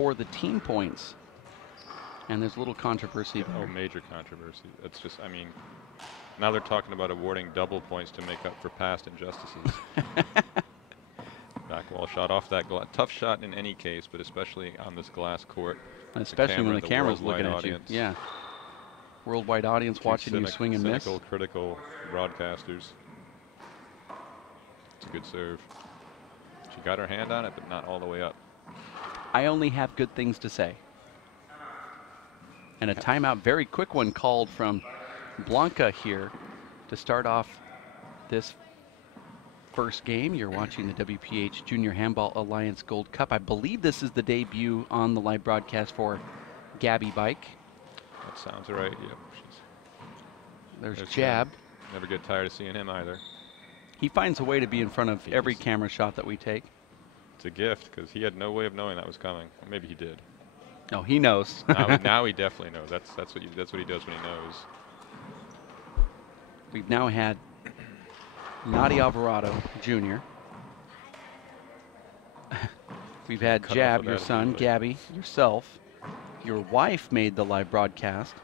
for the team points. And there's a little controversy there. Oh, major controversy. It's just, I mean, now they're talking about awarding double points to make up for past injustices. Back wall shot off that glass. Tough shot in any case, but especially on this glass court. And especially when the camera's looking at you. Yeah. Worldwide audience watching you swing and miss. Cynical, critical broadcasters. It's a good serve. She got her hand on it, but not all the way up. I only have good things to say. And a timeout, very quick one called from Blanca here to start off this first game. You're watching the WPH Junior Handball Alliance Gold Cup. I believe this is the debut on the live broadcast for Gabby Bike. That sounds right. Yep. There's jab. Never get tired of seeing him either. He finds a way to be in front of every camera shot that we take. It's a gift because he had no way of knowing that was coming. Or maybe he did. No, he knows. now he definitely knows. That's what he does when he knows. We've now had Nadia Alvarado Jr. We've had Jab, your son, Gabby, yourself. Your wife made the live broadcast.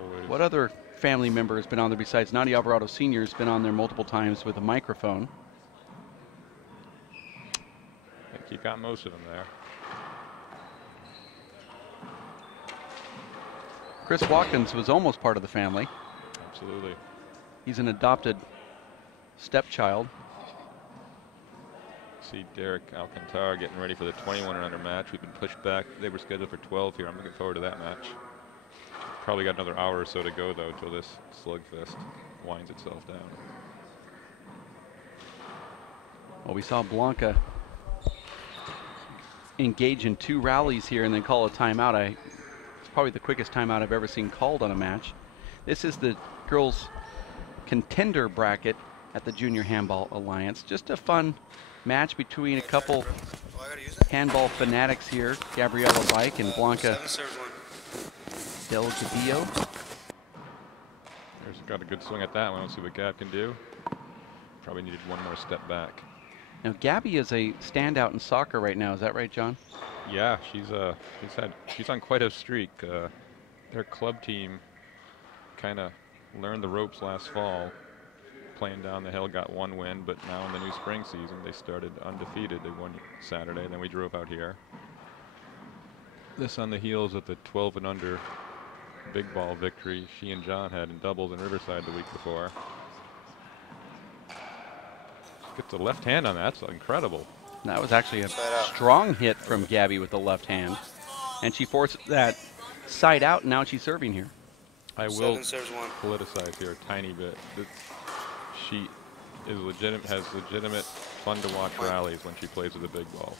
Always. What other family member has been on there besides Nadia Alvarado Sr. has been on there multiple times with a microphone? I think you got most of them there. Chris Watkins was almost part of the family. Absolutely. He's an adopted stepchild. See Derek Alcantara getting ready for the 21 and under match. We've been pushed back. They were scheduled for 12 here. I'm looking forward to that match. Probably got another hour or so to go, though, until this slugfest winds itself down. Well, we saw Blanca engage in 2 rallies here and then call a timeout. It's probably the quickest timeout I've ever seen called on a match. This is the girls' contender bracket at the Junior Handball Alliance. Just a fun match between a couple handball fanatics here, Gabriela Bike and Blanca Delgadillo. There's got a good swing at that one. Let's see what Gab can do. Probably needed one more step back. Now Gabby is a standout in soccer right now. Is that right, John? Yeah, she's on quite a streak. Their club team kind of learned the ropes last fall. Playing down the hill, got 1 win, but now in the new spring season they started undefeated. They won Saturday, then we drove out here. This on the heels of the 12 and under big ball victory she and John had in doubles in Riverside the week before. Gets a left hand on that, that's incredible. That was actually a strong hit from Gabby with the left hand. And she forced that side out, and now she's serving here. I will politicize here a tiny bit. She is has legitimate fun to watch rallies when she plays with a big ball.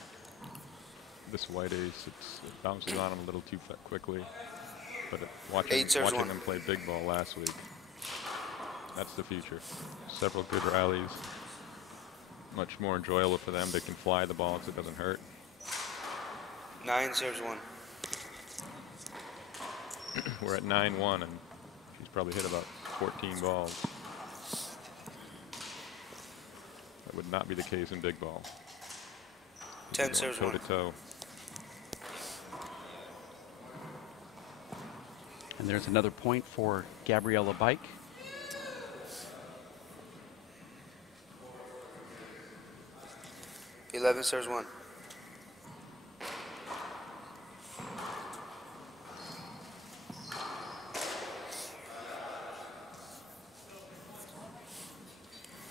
This white ace, it bounces on him a little too quickly. But watching them play big ball last week, that's the future. Several good rallies. Much more enjoyable for them. They can fly the ball so it doesn't hurt. 9 serves 1. We're at 9-1, and she's probably hit about 14 balls. That would not be the case in big ball. 10 serves 1. Toe to toe. And there's another point for Gabriela Bike. Eleven serves 1.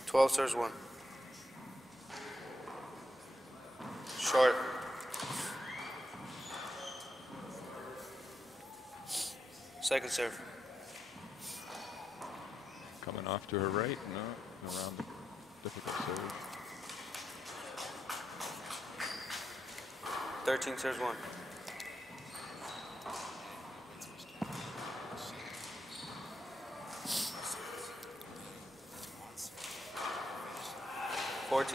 Twelve serves 1. Short. Second serve. Coming off to her right, no, around the difficult serve. 13 serves 1.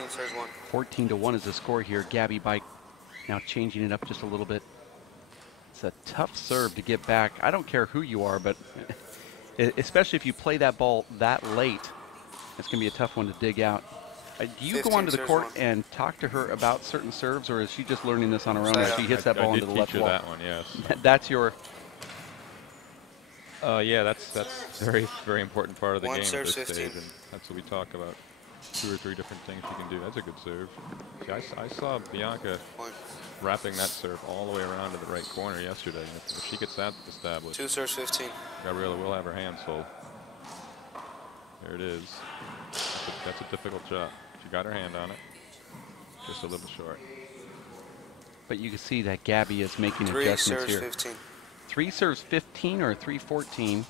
Serves 1. 14-1 is the score here. Gabby Bike now changing it up just a little bit. It's a tough serve to get back. I don't care who you are, but especially if you play that ball that late, it's going to be a tough one to dig out. Do you go onto the court and talk to her about certain serves, or is she just learning this on her own as she hits that ball into the left wall? I did teach her that one, yes. That's your... Yeah, that's very, very important part of the game at this 15. stage, and that's what we talk about. 2 or 3 different things she can do. That's a good serve. See, I saw Bianca wrapping that serve all the way around to the right corner yesterday. And if she gets that established, 2 serves 15. Gabriela will have her hands full. There it is. That's a difficult shot. She got her hand on it. Just a little short. But you can see that Gabby is making 3 adjustments serves here. 15. 3 serves 15 or 3-14.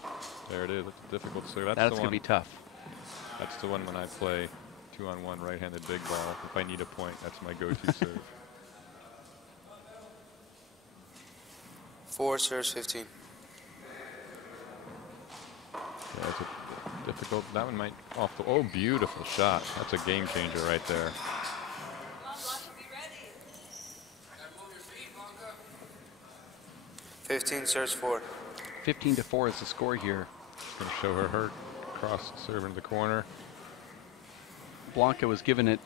There it is. That's a difficult serve. That's going to be tough. That's the one when I play 2-on-1 right-handed big ball. If I need a point, that's my go-to serve. 4 serves 15. Yeah, it's a difficult. That one might off the. Oh, beautiful shot. That's a game changer right there. 15 serves 4. 15-4 is the score here. Going to show her cross serve into the corner. Blanca was giving it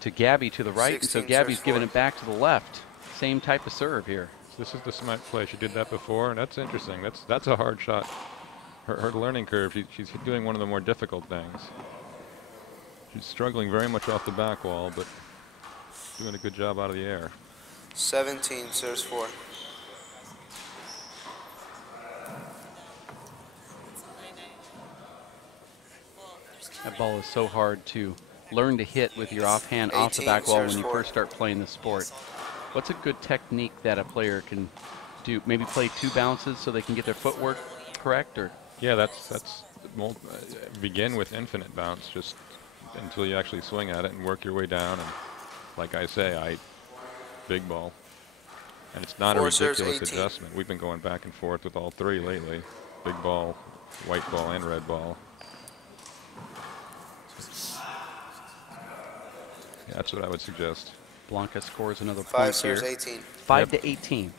to Gabby to the right, and so Gabby's giving it back to the left. Same type of serve here. So this is the smart play. She did that before, and that's interesting. That's a hard shot. Her learning curve, she's doing one of the more difficult things. She's struggling very much off the back wall, but doing a good job out of the air. 17 serves 4. That ball is so hard to learn to hit with your offhand off the back wall when you first start playing the sport. What's a good technique that a player can do? Maybe play 2 bounces so they can get their footwork correct, or? Yeah, that's begin with infinite bounce just until you actually swing at it and work your way down. And like I say, big ball. And it's not a ridiculous adjustment. We've been going back and forth with all 3 lately. Big ball, white ball, and red ball. Yeah, that's what I would suggest. Blanca scores another 5 point serves here. 18. 5-18.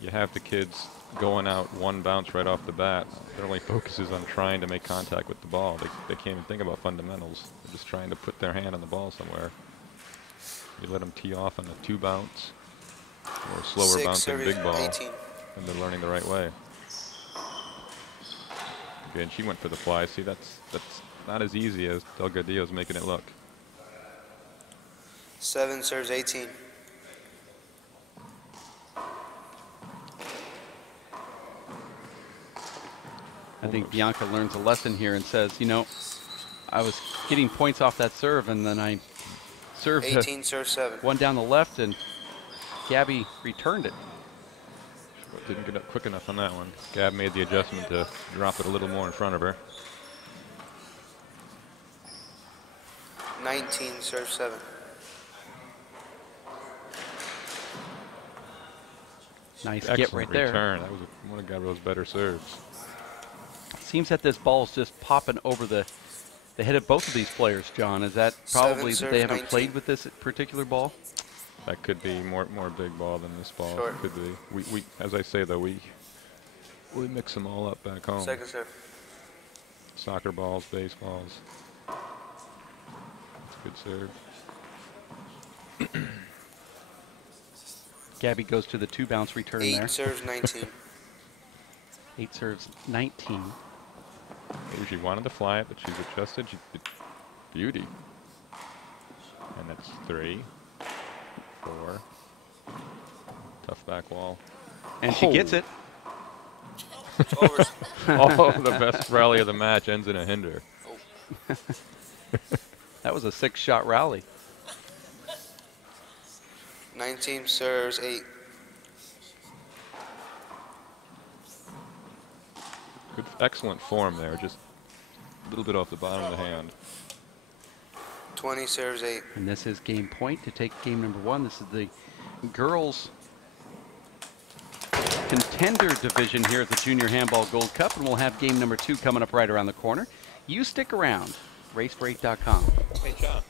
You have the kids going out 1 bounce right off the bat. Their only focus is on trying to make contact with the ball. They can't even think about fundamentals. They're just trying to put their hand on the ball somewhere. You let them tee off on a 2 bounce or a slower bouncing big ball, 18. and they're learning the right way. Again, she went for the fly. See, that's not as easy as Delgadillo's making it look. 7 serves 18. I think Bianca learns a lesson here and says, you know, I was getting points off that serve, and then I served 18 serves 7. one down the left, and Gabby returned it. Didn't get up quick enough on that one. Gab made the adjustment to drop it a little more in front of her. 19 serves 7. Nice Excellent get right return. there. That was one of Gabriel's better serves. Seems that this ball is just popping over the head of both of these players, John. Is that probably that they haven't played with this particular ball? That could be more big ball than this ball. Sure. It could be. We as I say though, we mix them all up back home. Second serve. Soccer balls, baseballs. That's a good serve. Gabby goes to the 2 bounce return 8 there. 8 serves 19. 8 serves 19. Maybe she wanted to fly it, but she's adjusted. Beauty. And that's 3, 4. Tough back wall. And she gets it. Oh, the best rally of the match ends in a hinder. That was a 6-shot rally. 19 serves 8. Good, excellent form there. Just a little bit off the bottom of the hand. 20 serves 8. And this is game point to take game number 1. This is the girls contender division here at the Junior Handball Gold Cup, and we'll have game number 2 coming up right around the corner. You stick around. RaceBreak.com. Hey, John.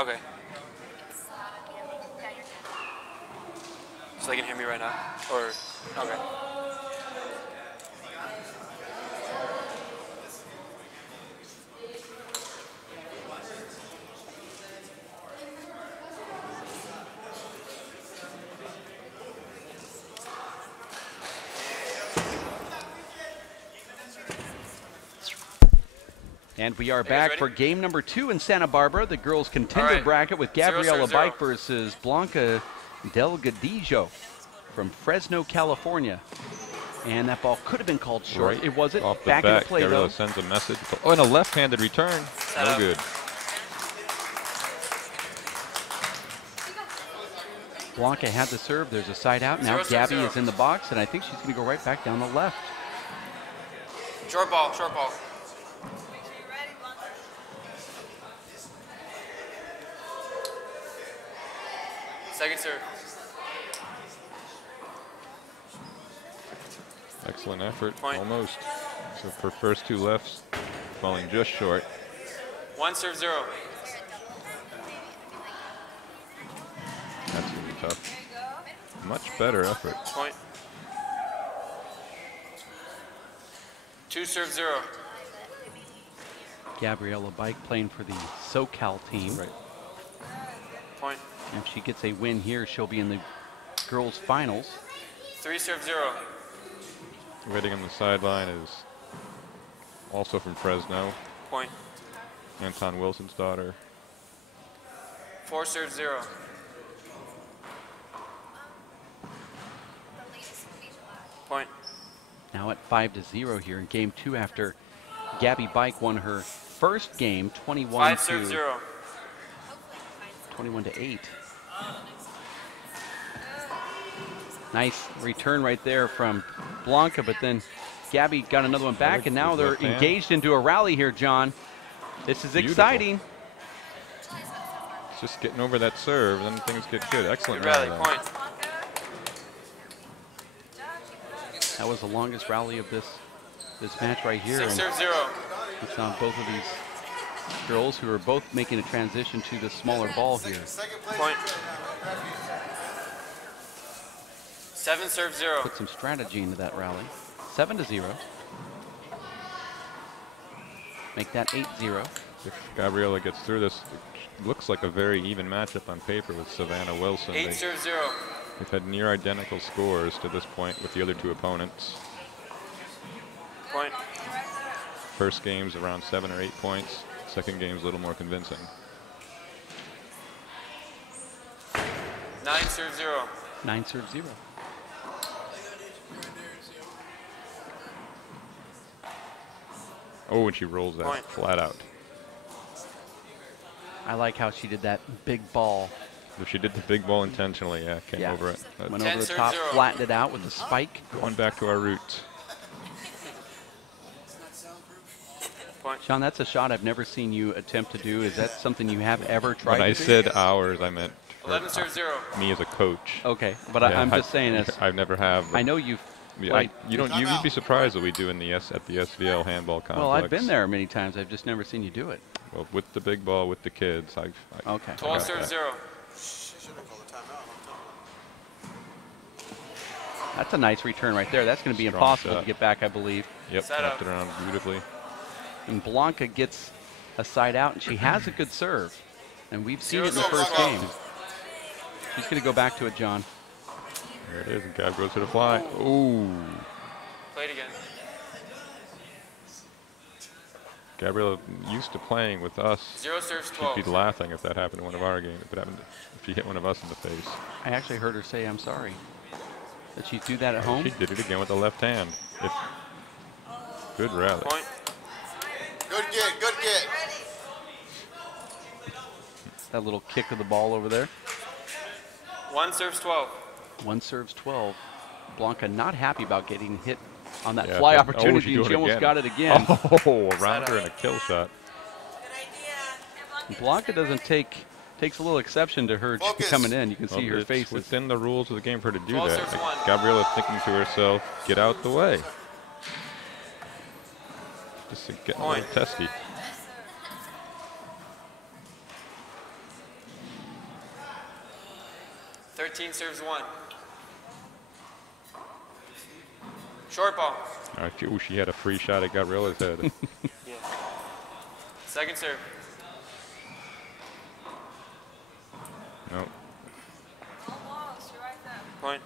Okay. So they can hear me right now? Or, okay. And we are back for game number 2 in Santa Barbara, the girls' contender bracket with Zero, Gabriela zero. Bike versus Blanca Delgadillo from Fresno, California. And that ball could have been called short. Right It wasn't. off the Back in the back, play, Gabriela though. sends a message. Oh, and a left-handed return. No good. Blanca had the serve. There's a side out. Now Gabby is in the box, and I think she's going to go right back down the left. Short ball, short ball. Second serve. Excellent effort, Point. almost. So for first 2 lefts, falling just short. 1 serve 0. That's going to be tough. Much better effort. Point. 2 serve 0. Gabriela Bike playing for the SoCal team. Right. Point. If she gets a win here, she'll be in the girls' finals. 3 serve 0. Waiting on the sideline is also from Fresno. Point. Anton Wilson's daughter. 4 serve 0. Point. Now at 5-0 here in game 2 after Gabby Bike won her first game 5 serve 0. 21-8. Nice return right there from Blanca, but then Gabby got another one back, and now they're engaged into a rally here, John. This is exciting. It's just getting over that serve, then things get good. Excellent Good rally. rally. Point. That was the longest rally of this match right here. 6 And serve 0. it's on both of these girls who are both making a transition to the smaller ball here. Point. 7 serve 0. Put some strategy into that rally. 7-0. Make that 8-0. If Gabriela gets through this, it looks like a very even matchup on paper with Savannah Wilson. 8 serve 0. They've had near identical scores to this point with the other 2 opponents. Point. First game's around 7 or 8 points. Second game's a little more convincing. 9 serve 0. 9-0. Oh, and she rolls that Point. flat out. I like how she did that big ball. If she did the big ball intentionally, yeah, came Yeah. over it. But Went 10 over the serve top, 0. flattened it out with the spike. going back to our roots. Point. Sean, that's a shot I've never seen you attempt to do. Is that something you have ever tried When I to do? said ours, I meant 11 serve 0. me as a coach. Okay, but Yeah, I'm just saying this. I've never have. I know you've Yeah, played. you'd be surprised what we do in the at the SVL handball complex. Well, I've been there many times. I've just never seen you do it. Well, with the big ball, with the kids, Okay. 12 serve 0. That's a nice return right there. That's going to be Strong impossible shot. to get back, I believe. Yep, Set wrapped up. it around beautifully. And Blanca gets a side out, and she has a good serve. And we've seen it in the 0 first 12. game. She's going to go back to it, John. There it is, and Gab goes to the fly. Ooh. Play it again. Gabriela used to playing with us. 0 serves She'd 12. be laughing if that happened in one of our games. If she hit one of us in the face. I actually heard her say, I'm sorry. Did she do that at home? She did it again with the left hand. Good rally. Point. Good get, good get. That little kick of the ball over there. 1 serves 12. 1 serves 12. Blanca not happy about getting hit on that Yeah, fly but- opportunity, and she almost again. got it again. Oh, around her and a kill shot. Blanca takes a little exception to her Focus. coming in. You can see Well, her it's face. within the rules of the game for her to do 12 that. serves Like, 1. Gabriela's thinking to herself, get out the way. Just to get a little Point. testy. 13 serves 1. Short ball. All right, ooh, she had a free shot at Gabriella's head. Yeah. Second serve. Nope. Point.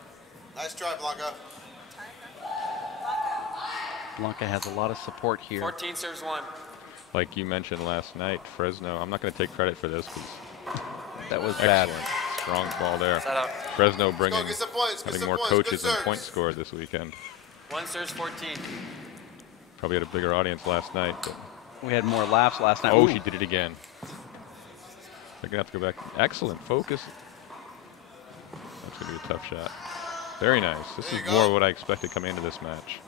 Nice try, Blanca. Blanca has a lot of support here. 14 serves 1. Like you mentioned last night, Fresno, I'm not going to take credit for this because That was bad. excellent. Strong ball there. Set up. Fresno bringing, Get some points. Get having some more points. coaches Good and serves. points scored this weekend. 1 serves 14. Probably had a bigger audience last night. But We had more laughs last night. oh, Ooh. she did it again. They're going to have to go back. Excellent focus. That's going to be a tough shot. Very nice. This There is you more go. what I expected coming into this match.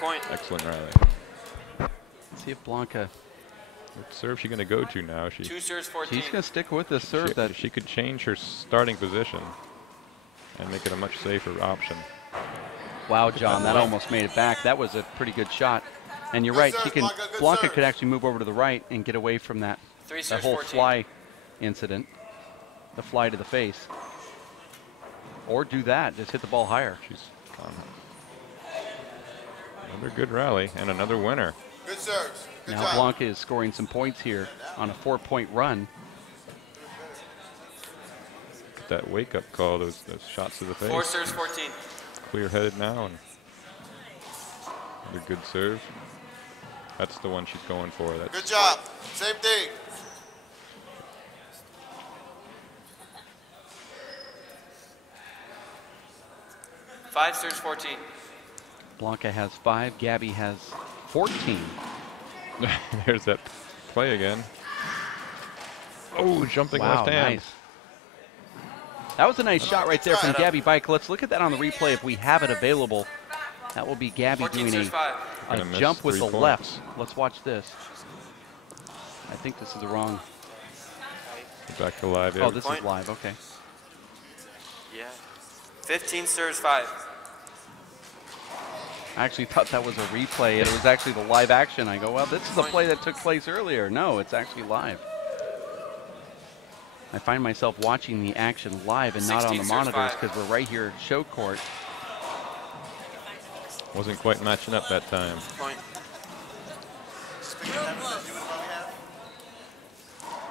Point. Excellent rally. Let's see if Blanca, What serve she going to go to now? 2 serves 14. she's going to stick with this serve that She could change her starting position and make it a much safer option. wow, John, that almost made it back. That was a pretty good shot. And you're right, she can Blanca could actually move over to the right and get away from that 3 that serves whole 14. fly incident. The fly to the face. Or do that, just hit the ball higher. She's gone. Another good rally and another winner. Good serves. Good Now job. Blanca is scoring some points here on a 4-point run. That wake-up call, those shots to the 4 face. serves 14. Clear-headed now, and another good serve. That's the one she's going for. That's Good job. Same thing. Five serves 14. Blanca has 5, Gabby has 14. There's that play again. Oh, jumping Wow, left hand. nice. That was a nice shot right there from Right. Gabby Bike. Let's look at that on the replay if we have it available. That will be Gabby 14 doing serves 5. a Gonna miss jump with 3 the points. left. Let's watch this. I think this is the wrong. Back to live. Oh, this is Point. live. Okay. Yeah. 15 serves 5. I actually thought that was a replay, and it was actually the live action. I go, well, this is a play that took place earlier. No, it's actually live. I find myself watching the action live and not on 16 the serves monitors 5. because we're right here at show court. Wasn't quite matching up that time. Point.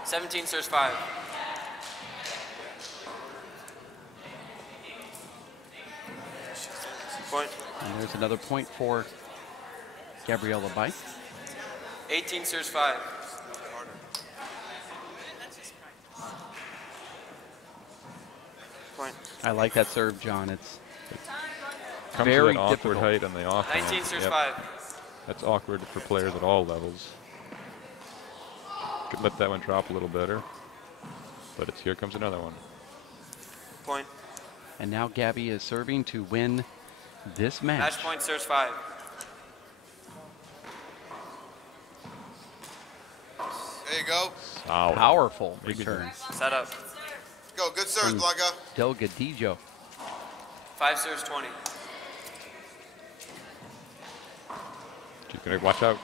17 serves 5. Point. And there's another point for Gabriella Bike. 18 serves 5. Point. I like that serve, John. It's Comes very to that awkward difficult. height on the offhand. 19 serves Yep. 5. That's awkward for players at all levels. Could let that one drop a little better. But here comes another one. Point. And now Gabby is serving to win this match. Match point serves 5. There you go. Solid. Powerful Maybe return. Set up. Go. Good serves, Blanca. Delgadillo. 5 serves 20. She's gonna watch out.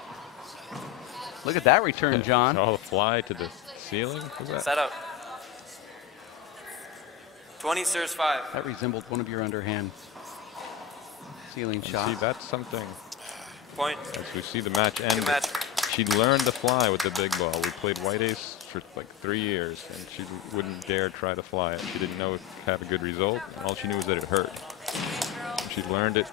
Look at that return, John. Saw the fly to the ceiling. What's that? Set up. 20 serves 5. That resembled one of your underhand ceiling And shots. see, that's something. Point. As we see the match end, Good match. she learned to fly with the big ball. We played white ace for like 3 years, and she wouldn't dare try to fly it. She didn't know it would have a good result, and all she knew was that it hurt. And she learned it,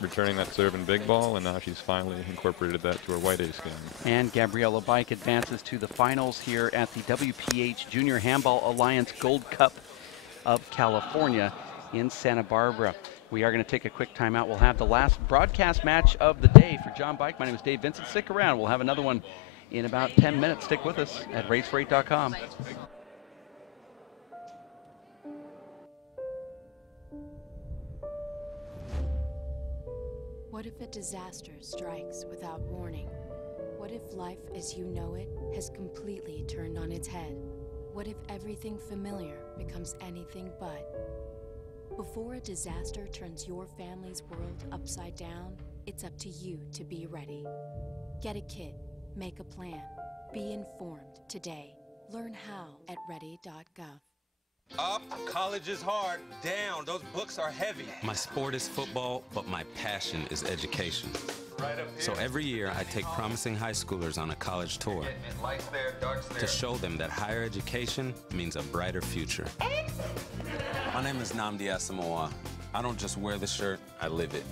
returning that serve in big ball, and now she's finally incorporated that to her white ace game. And Gabriella Bike advances to the finals here at the WPH Junior Handball Alliance Gold Cup of California in Santa Barbara. We are going to take a quick timeout. We'll have the last broadcast match of the day for John Bike. My name is Dave Vincent. Stick around. We'll have another one in about 10 minutes. Stick with us at racefor8.com. What if a disaster strikes without warning? What if life as you know it has completely turned on its head? What if everything familiar becomes anything but? Before a disaster turns your family's world upside down, it's up to you to be ready. Get a kit, make a plan, be informed today. Learn how at ready.gov. Up, college is hard. Down, those books are heavy. My sport is football, but my passion is education. Right up here. So every year, I take promising high schoolers on a college tour Lights there, darts there. to show them that higher education means a brighter future. My name is Nnamdi Asamoah. I don't just wear the shirt, I live it.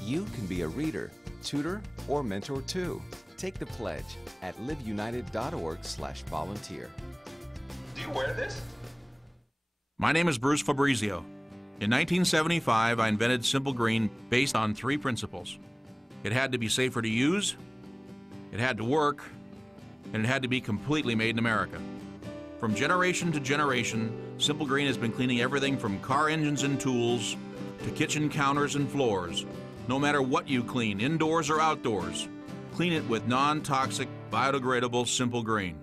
You can be a reader, tutor, or mentor too. Take the pledge at liveunited.org/volunteer. Do you wear this? My name is Bruce Fabrizio. In 1975, I invented Simple Green based on 3 principles. It had to be safer to use, it had to work, and it had to be completely made in America. From generation to generation, Simple Green has been cleaning everything from car engines and tools to kitchen counters and floors. No matter what you clean, indoors or outdoors, clean it with non-toxic, biodegradable Simple Green.